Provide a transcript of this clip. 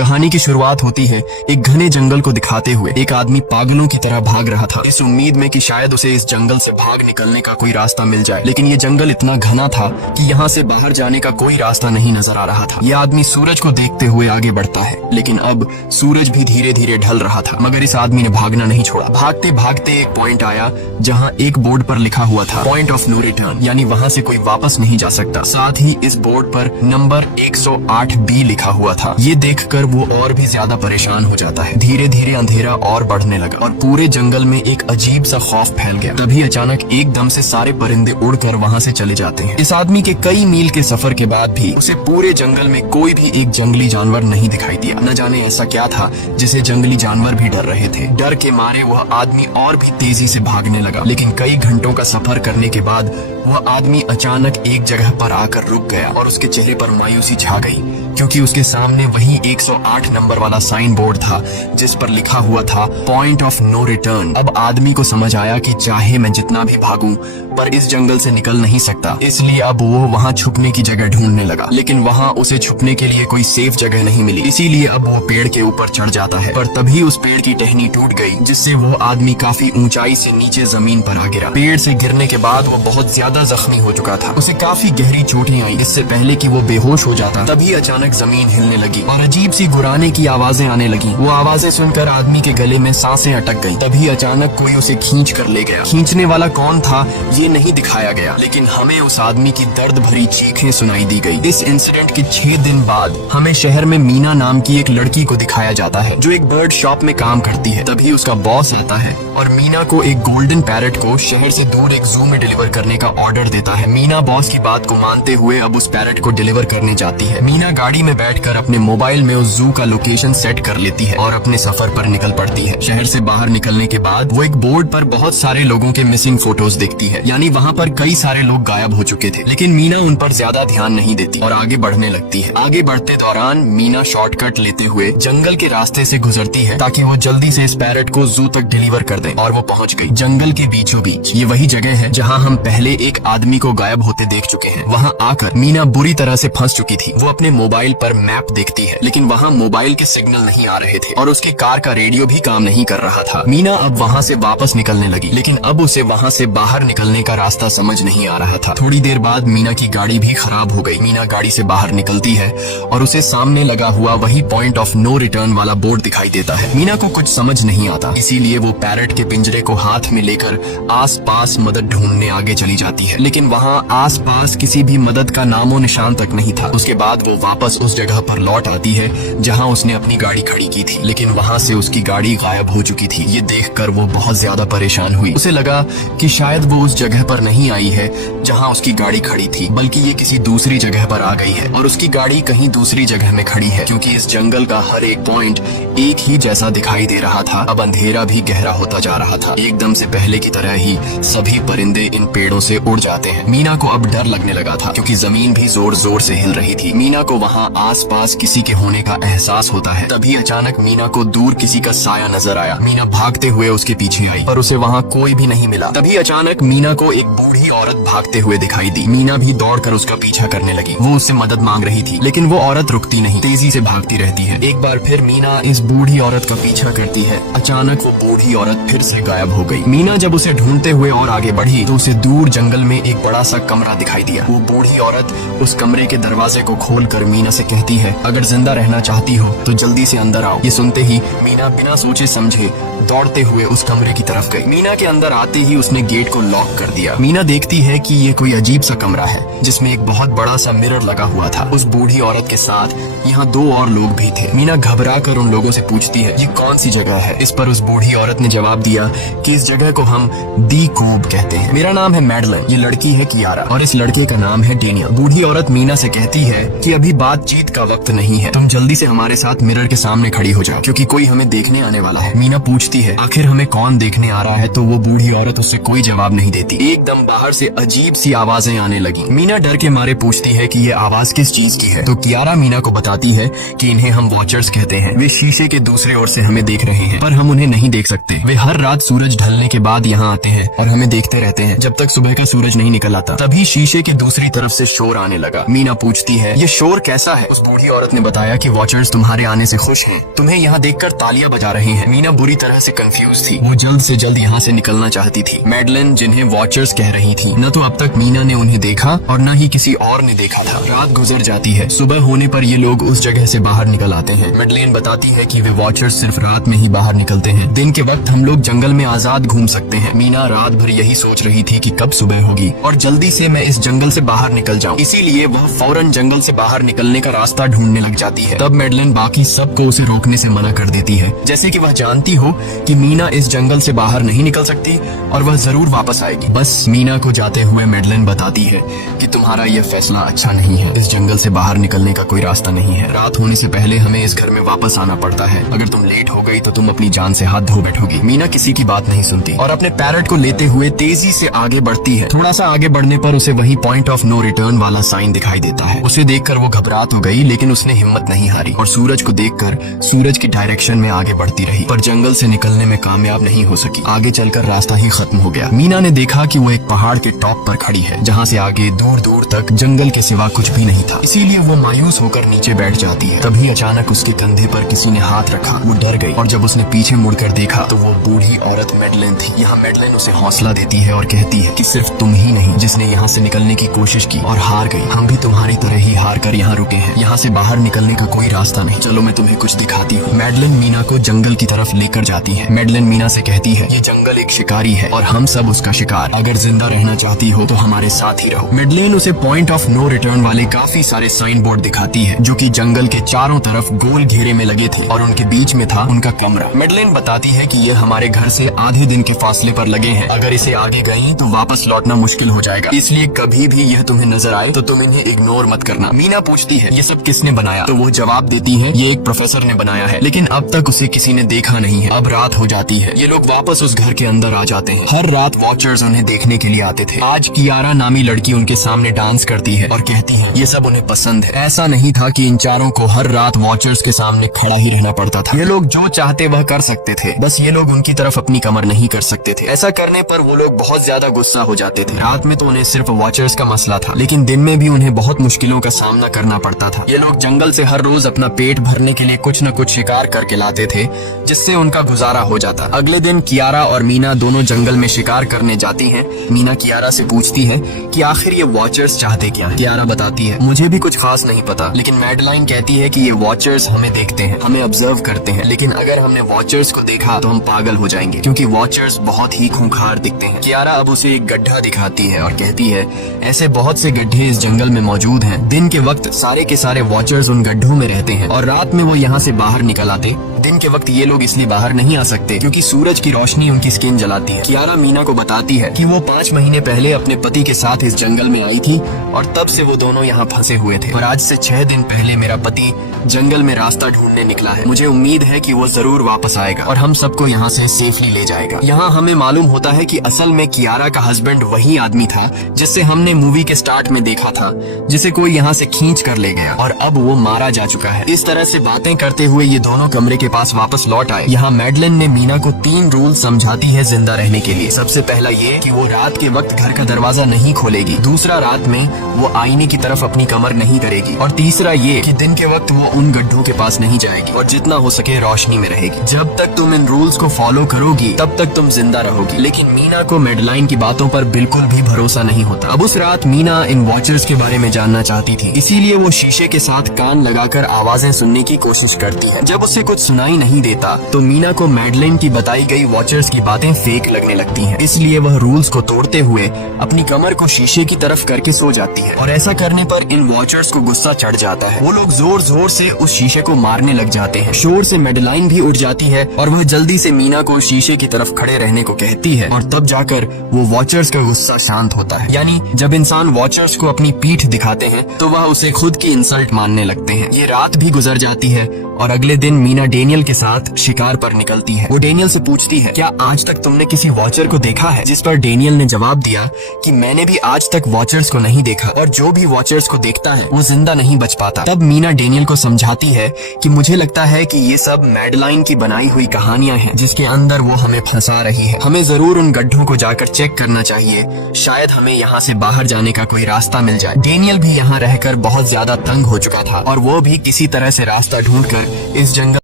कहानी की शुरुआत होती है एक घने जंगल को दिखाते हुए। एक आदमी पागलों की तरह भाग रहा था, इस उम्मीद में कि शायद उसे इस जंगल से भाग निकलने का कोई रास्ता मिल जाए। लेकिन ये जंगल इतना घना था कि यहाँ से बाहर जाने का कोई रास्ता नहीं नजर आ रहा था। यह आदमी सूरज को देखते हुए आगे बढ़ता है, लेकिन अब सूरज भी धीरे धीरे ढल रहा था। मगर इस आदमी ने भागना नहीं छोड़ा। भागते भागते एक पॉइंट आया जहाँ एक बोर्ड पर लिखा हुआ था पॉइंट ऑफ नो रिटर्न, यानी वहाँ से कोई वापस नहीं जा सकता। साथ ही इस बोर्ड पर नंबर 108B लिखा हुआ था। ये देखकर वो और भी ज्यादा परेशान हो जाता है। धीरे धीरे अंधेरा और बढ़ने लगा और पूरे जंगल में एक अजीब सा खौफ फैल गया। तभी अचानक एकदम से सारे परिंदे उड़कर वहाँ से चले जाते हैं। इस आदमी के कई मील के सफर के बाद भी उसे पूरे जंगल में कोई भी एक जंगली जानवर नहीं दिखाई दिया। न जाने ऐसा क्या था जिसे जंगली जानवर भी डर रहे थे। डर के मारे वह आदमी और भी तेजी से भागने लगा। लेकिन कई घंटों का सफर करने के बाद वह आदमी अचानक एक जगह पर आकर रुक गया और उसके चेहरे पर मायूसी छा गई, क्योंकि उसके सामने वही 108 नंबर वाला साइन बोर्ड था जिस पर लिखा हुआ था पॉइंट ऑफ नो रिटर्न। अब आदमी को समझ आया कि चाहे मैं जितना भी भागूं पर इस जंगल से निकल नहीं सकता। इसलिए अब वो वहाँ छुपने की जगह ढूंढने लगा, लेकिन वहाँ उसे छुपने के लिए कोई सेफ जगह नहीं मिली। इसीलिए अब वो पेड़ के ऊपर चढ़ जाता है, पर तभी उस पेड़ की टहनी टूट गई, जिससे वो आदमी काफी ऊंचाई से नीचे जमीन पर आ गिरा। पेड़ से गिरने के बाद वो बहुत ज्यादा जख्मी हो चुका था। उसे काफी गहरी चोटें आई। इससे पहले कि वो बेहोश हो जाता तभी अचानक जमीन हिलने लगी और अजीब सी गुर्राने की आवाजें आने लगी। वो आवाजें सुनकर आदमी के गले में सांसें अटक गईं। तभी अचानक कोई उसे खींच कर ले गया। खींचने वाला कौन था ये नहीं दिखाया गया, लेकिन हमें उस आदमी की दर्द भरी चीखें सुनाई दी गई। इस इंसिडेंट के 6 दिन बाद हमें शहर में मीना नाम की एक लड़की को दिखाया जाता है जो एक बर्ड शॉप में काम करती है। तभी उसका बॉस आता है और मीना को एक गोल्डन पैरट को शहर से दूर एक जू में डिलीवर करने का ऑर्डर देता है। मीना बॉस की बात को मानते हुए अब उस पैरट को डिलीवर करने जाती है। मीना गाड़ी में बैठकर अपने मोबाइल में उस जू का लोकेशन सेट कर लेती है और अपने सफर पर निकल पड़ती है। शहर से बाहर निकलने के बाद वो एक बोर्ड पर बहुत सारे लोगों के मिसिंग फोटोज देखती है, यानी वहाँ पर कई सारे लोग गायब हो चुके थे। लेकिन मीना उन पर ज्यादा ध्यान नहीं देती और आगे बढ़ने लगती है। आगे बढ़ते दौरान मीना शॉर्टकट लेते हुए जंगल के रास्ते से गुजरती है ताकि वो जल्दी से इस पैरट को जू तक डिलीवर कर दे। और वो पहुँच गई जंगल के बीचों बीच। ये वही जगह है जहाँ हम पहले एक आदमी को गायब होते देख चुके हैं। वहाँ आकर मीना बुरी तरह से फंस चुकी थी। वो अपने मोबाइल पर मैप देखती है, लेकिन वहाँ मोबाइल के सिग्नल नहीं आ रहे थे और उसकी कार का रेडियो भी काम नहीं कर रहा था। मीना अब वहाँ से वापस निकलने लगी, लेकिन अब उसे वहाँ से बाहर निकलने का रास्ता समझ नहीं आ रहा था। थोड़ी देर बाद मीना की गाड़ी भी खराब हो गई। मीना गाड़ी से बाहर निकलती है और उसे सामने लगा हुआ वही पॉइंट ऑफ नो रिटर्न वाला बोर्ड दिखाई देता है। मीना को कुछ समझ नहीं आता, इसीलिए वो पैरट के पिंजरे को हाथ में लेकर आसपास मदद ढूंढने आगे चली जाती है, लेकिन वहाँ आसपास किसी भी मदद का नामो निशान तक नहीं था। उसके बाद वो वापस उस जगह पर लौट आती है जहाँ उसने अपनी गाड़ी खड़ी की थी, लेकिन वहाँ से उसकी गाड़ी गायब हो चुकी थी। ये देखकर वो बहुत ज्यादा परेशान हुई। उसे लगा कि शायद वो उस जगह पर नहीं आई है जहाँ उसकी गाड़ी खड़ी थी, बल्कि ये किसी दूसरी जगह पर आ गई है और उसकी गाड़ी कहीं दूसरी जगह में खड़ी है, क्योंकि इस जंगल का हर एक पॉइंट एक ही जैसा दिखाई दे रहा था। अब अंधेरा भी गहरा होता जा रहा था। एकदम से पहले की तरह ही सभी परिंदे इन पेड़ों से उड़ जाते हैं। मीना को अब डर लगने लगा था, क्योंकि जमीन भी जोर जोर से हिल रही थी। मीना को वहाँ आसपास किसी के होने का एहसास होता है। तभी अचानक मीना को दूर किसी का साया नजर आया। मीना भागते हुए उसके पीछे आई, पर उसे वहाँ कोई भी नहीं मिला। तभी अचानक मीना को एक बूढ़ी औरत भागते हुए दिखाई दी। मीना भी दौड़कर उसका पीछा करने लगी। वो उससे मदद मांग रही थी, लेकिन वो औरत रुकती नहीं, तेजी से भागती रहती है। एक बार फिर मीना इस बूढ़ी औरत का पीछा करती है। अचानक वो बूढ़ी औरत फिर से गायब हो गई। मीना जब उसे ढूंढते हुए और आगे बढ़ी तो उसे दूर जंगल में एक बड़ा सा कमरा दिखाई दिया। वो बूढ़ी औरत उस कमरे के दरवाजे को खोलकर मीना से कहती है, अगर जिंदा रहना चाहती हो तो जल्दी से अंदर आओ। ये सुनते ही मीना बिना सोचे समझे दौड़ते हुए उस कमरे की तरफ गई। मीना के अंदर आते ही उसने गेट को लॉक कर दिया। मीना देखती है कि ये कोई अजीब सा कमरा है जिसमें एक बहुत बड़ा सा मिरर लगा हुआ था। उस बूढ़ी औरत के साथ यहाँ 2 और लोग भी थे। मीना घबरा कर उन लोगों से पूछती है, ये कौन सी जगह है? इस पर उस बूढ़ी औरत ने जवाब दिया कि इस जगह को हम दी कूब कहते हैं। मेरा नाम है मैडलन, ये लड़की है कियारा और इस लड़के का नाम है डेनियल। बूढ़ी औरत मीना से कहती है कि अभी बातचीत का वक्त नहीं है, तुम जल्दी से हमारे साथ मिरर के सामने खड़ी हो जाओ, क्योंकि कोई हमें देखने आने वाला है। मीना पूछती है, आखिर हमें कौन देखने आ रहा है? तो वो बूढ़ी औरत उससे कोई जवाब नहीं देती। एकदम बाहर से अजीब सी आवाजें आने लगी। मीना डर के मारे पूछती है कि ये आवाज किस चीज की है? तो कियारा मीना को बताती है कि इन्हें हम वॉचर्स कहते हैं। वे शीशे के दूसरी ओर से हमें देख रहे हैं, पर हम उन्हें नहीं देख सकते। वे हर रात सूरज ढलने के बाद यहाँ आते हैं और हमें देखते रहते हैं जब तक सुबह का सूरज नहीं निकल आता। तभी शीशे के दूसरी तरफ से शोर आने लगा। मीना पूछती है, ये शोर कैसा कैसा है? उस बूढ़ी औरत ने बताया कि वॉचर्स तुम्हारे आने से खुश हैं, तुम्हें यहाँ देखकर तालियां बजा रहे हैं। मीना बुरी तरह से कंफ्यूज थी, वो जल्द से जल्द यहाँ से निकलना चाहती थी। मैडलिन जिन्हें वॉचर्स कह रही थी, न तो अब तक मीना ने उन्हें देखा और न ही किसी और ने देखा था। रात गुजर जाती है, सुबह होने पर ये लोग उस जगह से बाहर निकल आते हैं। मैडलिन बताती है कि वे वॉचर्स सिर्फ रात में ही बाहर निकलते हैं, दिन के वक्त हम लोग जंगल में आजाद घूम सकते हैं। मीना रात भर यही सोच रही थी कि कब सुबह होगी और जल्दी से मैं इस जंगल से बाहर निकल जाऊं। इसीलिए वह फौरन जंगल से बाहर निकलने का रास्ता ढूंढने लग जाती है। तब मैडलिन बाकी सबको उसे रोकने से मना कर देती है, जैसे कि वह जानती हो कि मीना इस जंगल से बाहर नहीं निकल सकती और वह जरूर वापस आएगी। बस मीना को जाते हुए मैडलिन बताती है कि तुम्हारा यह फैसला अच्छा नहीं है, इस जंगल से बाहर निकलने का कोई रास्ता नहीं है। रात होने से पहले हमें इस घर में वापस आना पड़ता है, अगर तुम लेट हो गई तो तुम अपनी जान से हाथ धो बैठोगी। मीना किसी की बात नहीं सुनती और अपने पैरट को लेते हुए तेजी से आगे बढ़ती है। थोड़ा सा आगे बढ़ने पर उसे वही पॉइंट ऑफ नो रिटर्न वाला साइन दिखाई देता है। उसे देखकर वो घबरा तो गई, लेकिन उसने हिम्मत नहीं हारी और सूरज को देखकर सूरज की डायरेक्शन में आगे बढ़ती रही, पर जंगल से निकलने में कामयाब नहीं हो सकी। आगे चलकर रास्ता ही खत्म हो गया। मीना ने देखा कि वो एक पहाड़ के टॉप पर खड़ी है, जहाँ से आगे दूर दूर तक जंगल के सिवा कुछ भी नहीं था। इसीलिए वो मायूस होकर नीचे बैठ जाती है। तभी अचानक उसके कंधे पर किसी ने हाथ रखा। वो डर गई और जब उसने पीछे मुड़कर देखा तो वो बूढ़ी औरत मैडलिन थी। यहाँ मैडलिन उसे हौसला देती है और कहती है कि सिर्फ तुम ही नहीं जिसने यहाँ से निकलने की कोशिश की और हार गई, हम भी तुम्हारी तरह ही हार कर यहाँ रुके हैं। यहाँ से बाहर निकलने का कोई रास्ता नहीं, चलो मैं तुम्हें कुछ दिखाती हूँ। मैडलिन मीना को जंगल की तरफ लेकर जाती है। मैडलिन मीना से कहती है, ये जंगल एक शिकारी है और हम सब उसका शिकार, अगर जिंदा रहना चाहती हो तो हमारे साथ ही रहो। मैडलिन उसे पॉइंट ऑफ नो रिटर्न वाले काफी सारे साइन बोर्ड दिखाती है, जो कि जंगल के चारों तरफ गोल घेरे में लगे थे और उनके बीच में था उनका कमरा। मैडलिन बताती है कि ये हमारे घर से आधे दिन के फासले पर लगे हैं, अगर इसे आगे गई तो वापस लौटना मुश्किल हो जाएगा, इसलिए कभी भी यह तुम्हें नजर आए तो तुम इन्हें इग्नोर मत करना। मीना पूछती है, ये सब किसने बनाया? तो वो जवाब देती है, ये एक प्रोफेसर ने बनाया है, लेकिन अब तक उसे किसी ने देखा नहीं है। अब रात हो जाती है, ये लोग वापस उस घर के अंदर आ जाते हैं। हर रात वॉचर्स उन्हें देखने के लिए आते थे। आज कियारा नामी लड़की उनके सामने डांस करती है और कहती है ये सब उन्हें पसंद है। ऐसा नहीं था कि इन चारों को हर रात वॉचर्स के सामने खड़ा ही रहना पड़ता था। ये लोग जो चाहते वह कर सकते थे, बस ये लोग उनकी तरफ अपनी कमर नहीं कर सकते थे। ऐसा करने पर वो लोग बहुत ज्यादा गुस्सा हो जाते थे। रात में तो उन्हें सिर्फ वॉचर्स का मसला था, लेकिन दिन में भी उन्हें बहुत मुश्किलों का सामना करना पड़ता था। ये लोग जंगल से हर रोज अपना पेट भरने के लिए कुछ न कुछ शिकार करके लाते थे, जिससे उनका गुजारा हो जाता। अगले दिन कियारा और मीना दोनों जंगल में शिकार करने जाती हैं। मीना कियारा से पूछती है कि आखिर ये वॉचर्स चाहते क्या हैं? कियारा बताती है, मुझे भी कुछ खास नहीं पता, लेकिन मैडलाइन कहती है कि ये वॉचर्स हमें देखते हैं, हमें ऑब्जर्व करते हैं, लेकिन अगर हमने वॉचर्स को देखा तो हम पागल हो जाएंगे, क्योंकि वॉचर्स बहुत ही खूंखार दिखते हैं। कियारा अब उसे एक गड्ढा दिखाती है और कहती है, ऐसे बहुत से गड्ढे इस जंगल में मौजूद हैं। दिन के वक्त सारे के सारे वॉचर्स उन गड्ढों में रहते हैं और रात में वो यहाँ से बाहर निकल आते। दिन के वक्त ये लोग इसलिए बाहर नहीं आ सकते क्योंकि सूरज की रोशनी उनकी स्किन जलाती है। कियारा मीना को बताती है कि वो 5 महीने पहले अपने पति के साथ इस जंगल में आई थी और तब से वो दोनों यहाँ फंसे हुए थे, और आज से 6 दिन पहले मेरा पति जंगल में रास्ता ढूंढने निकला है। मुझे उम्मीद है कि वो जरूर वापस आएगा और हम सबको यहाँ से सेफली ले जाएगा। यहाँ हमें मालूम होता है कि असल में कियारा का हस्बैंड वही आदमी था जिससे हमने मूवी के स्टार्ट में देखा था, जिसे कोई यहाँ से खींच कर ले गया और अब वो मारा जा चुका है। इस तरह से बातें करते हुए ये दोनों कमरे के पास वापस लौट आए। यहाँ मैडलिन ने मीना को 3 रूल समझाती है जिंदा रहने के लिए। सबसे पहला ये कि वो रात के वक्त घर का दरवाजा नहीं खोलेगी। दूसरा, रात में वो आईने की तरफ अपनी कमर नहीं करेगी। और तीसरा ये कि दिन के वक्त वो उन गड्ढों के पास नहीं जाएगी और जितना हो सके रोशनी में रहेगी। जब तक तुम इन रूल्स को फॉलो करोगी तब तक तुम जिंदा रहोगी। लेकिन मीना को मैडलाइन की बातों पर बिल्कुल भी भरोसा नहीं होता। अब उस रात मीना इन वॉचर्स के बारे में जानना चाहती थी, इसीलिए वो शीशे के साथ कान लगाकर आवाजें सुनने की कोशिश करती है। जब उसे कुछ सुनाई नहीं देता तो मीना को मैडलिन की बताई गई वॉचर्स की बातें फेक लगने लगती हैं। इसलिए वह रूल्स को तोड़ते हुए अपनी कमर को शीशे की तरफ करके सो जाती है और ऐसा करने पर इन वॉचर्स को गुस्सा चढ़ जाता है। वो लोग जोर जोर से उस शीशे को मारने लग जाते हैं। शोर से मैडलाइन भी उठ जाती है और वह जल्दी से मीना को शीशे की तरफ खड़े रहने को कहती है और तब जाकर वो वॉचर्स का गुस्सा शांत होता है। यानी जब इंसान वॉचर्स को अपनी पीठ दिखाते हैं तो वह उसे खुद की इंसल्ट मानने लगते हैं। ये रात भी गुजर जाती है और अगले दिन मीना डेनियल के साथ शिकार पर निकलती है। वो डेनियल से पूछती है, क्या आज तक तुमने किसी वॉचर को देखा है? जिस पर डेनियल ने जवाब दिया कि मैंने भी आज तक वॉचर्स को नहीं देखा और जो भी वॉचर्स को देखता है वो जिंदा नहीं बच पाता। तब मीना डेनियल को समझाती है कि मुझे लगता है कि ये सब मैडलाइन की बनाई हुई कहानियां हैं जिसके अंदर वो हमें फंसा रही है। हमें जरूर उन गड्ढों को जाकर चेक करना चाहिए, शायद हमें यहाँ से बाहर जाने का कोई रास्ता मिल जाए। डेनियल भी यहाँ रहकर बहुत ज्यादा ज्यादा तंग हो चुका था और वो भी किसी तरह से रास्ता ढूंढकर इस जंगल